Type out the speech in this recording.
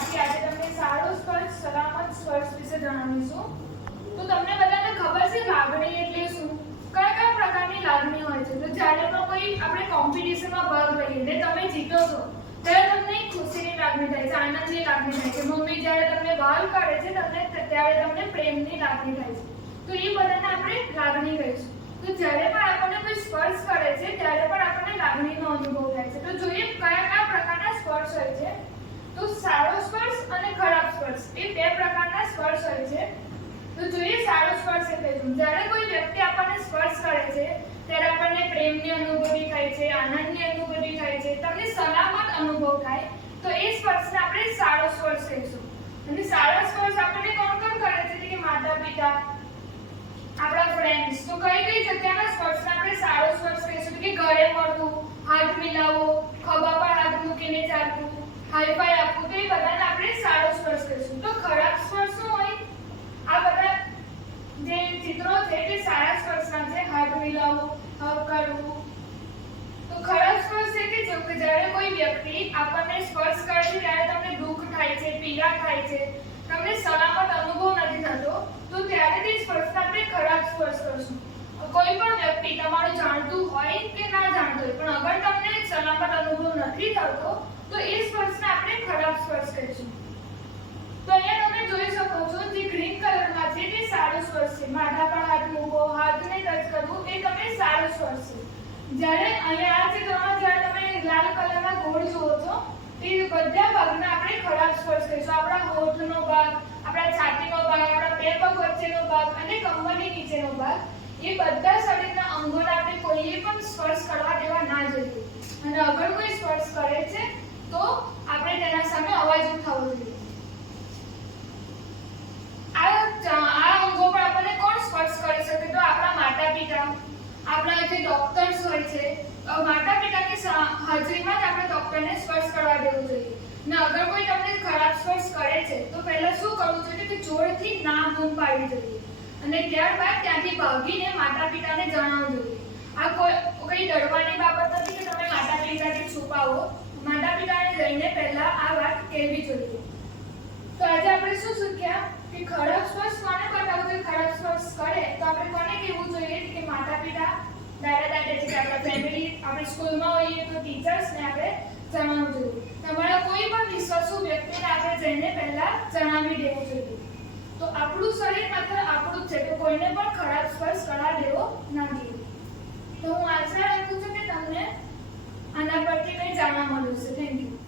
માંથી આજે તમને સારો સ્પર્શ સલામત સ્પર્શ વિશે જણાવીશું। તો તમને બધાને ખબર છે લાગણી એટલે શું? કયા કયા પ્રકારની લાગણી હોય છે? તો જ્યારે પણ કોઈ આપણે કોમ્પિટિશનમાં ભાગ લઈએ ને તમે જીતો છો ત્યારે તમને ખુશીની લાગણી થાય છે, આનંદની લાગણી થાય છે। મમ્મી જ્યારે તમને વાલ કરે છે ત્યારે તમને પ્રેમની લાગણી થાય છે। તો એ બધાને આપણે લાગણી કહીશું। તો જ્યારે પણ આપણને કોઈ સ્પર્શ કરે છે ત્યારે પણ આપણને લાગણીનો અનુભવ થાય છે। તો જોઈએ કયા કયા પ્રકારના સ્પર્શ હોય છે। તો સારો સ્પર્શ અને ખરાબ સ્પર્શ એ બે પ્રકારના સ્પર્શ હોય છે। તો જોઈએ સારો સ્પર્શ એટલે શું? જ્યારે કોઈ વ્યક્તિ આપણને સ્પર્શ કરે છે ત્યારે આપણને પ્રેમની અનુભૂતિ થાય છે, આનંદની અનુભૂતિ થાય છે, તમને સલામત અનુભવ થાય, તો એ સ્પર્શને આપણે સારો સ્પર્શ કહીશું। અને સારો સ્પર્શ આપણને કોણ કોણ કરે છે? કે માતા પિતા, આપણા ફ્રેન્ડ્સ। તો કઈ કઈ જગ્યાના સ્પર્શને આપણે સારો સ્પર્શ કહીશું? કે ગળે મળવું, હાથ મિલાવવો, ખભા પર હાથ મૂકીને ચાલવું, હાઈ ફાઈ આપવું, તો એ બધાને આપણે સારો સ્પર્શ કહીશું। તો ખરાબ સ્પર્શ શું હોય? આ બધા જે ચિત્રો છે તે સારા સ્પર્શના છે, હાથ મિલાવવો, હગ કરવું। તો ખરાબ સ્પર્શ એટલે જો કે જ્યારે કોઈ વ્યક્તિ આપણને સ્પર્શ કરે છે ત્યારે તમને દુઃખ થાય છે, પીડા થાય છે, તમને સલામત અનુભવ નથી થતો, તો ત્યારે તે સ્પર્શને આપણે ખરાબ સ્પર્શ કહીશું। કોઈ પણ વ્યક્તિ તમારું જાણતું હોય કે ના જાણતું હોય પણ અગર તમને સલામત અનુભવ નથી થતો તો એ સ્પર્શને આપણે ખરાબ સ્પર્શ કહીશું। તો અહીંયા તમે જોઈ શકો છો જે ગ્રીન કલરમાં છે તે સારો સ્પર્શ છે, માથા પર હાથ મૂકવો, હાથને ટચ કરવું, એ તમે સારો સ્પર્શ છે। જ્યારે અહીંયા આ ચિત્રમાં જ્યારે તમે લાલ કલરના ગોળ જુઓ છો તે બધા ભાગને આપણે ખરાબ સ્પર્શ કહીશું। આપણા હોઠનો ભાગ, આપણા છાતીનો ભાગ, આપણા બે પગ વચ્ચેનો ભાગ અને કમરની નીચેનો ભાગ, એ બધા શરીરના અંગોને આપણે કોઈએ પણ સ્પર્શ કરવા દેવા ના જોઈએ। અને અગર કોઈ સ્પર્શ કરે છે તો આપણે તેના સામે અવાજ ઉઠાવવો જોઈએ। આ અંગો પર આપણને કોણ સ્પર્શ કરી શકે? તો આપણા માતા પિતા, આપણા જે ડોક્ટર્સ હોય છે, માતા પિતાની હાજરીમાં જ આપણે ડોક્ટરને સ્પર્શ કરવા દેવું જોઈએ। ને અગર કોઈ તમને ખરાબ સ્પર્શ કરે છે તો પહેલા શું કરવું જોઈએ? કે જોરથી ના બૂમ પાડવી જોઈએ અને ત્યારબાદ ત્યાંથી ભાગીને માતા પિતાને જણાવવું જોઈએ। આ કોઈ ડરવાની બાબત નથી કે તમે માતા પિતાથી છુપાવો, માતા પિતાને જઈને પહેલા આ વાત કહેવી જોઈએ। તો આજે આપણે શું શીખ્યા? કે ખરાબ સ્પર્શ કોને બતાવવું જોઈએ? ખરાબ સ્પર્શ કરે તો આપણે કોને કહેવું જોઈએ? કે માતા પિતા, દાદા દાદી, એટલે આપણા ફેમિલી, આપણે સ્કૂલમાં હોઈએ તો ટીચર્સને આપણે જણાવવું જોઈએ। તમારા કોઈ પણ વિશ્વાસુ વ્યક્તિને આપણે જઈને પહેલા જણાવી દેવું જોઈએ। તો આપણું શરીર માત્ર આપણું જ છે, તો કોઈને પણ ખરાબ સ્પર્શ કરવા દેવો ના જોઈએ। તો હું આશા રાખું છું કે તમને આના પરથી કંઈ જાણવા મળ્યું છે। Thank you.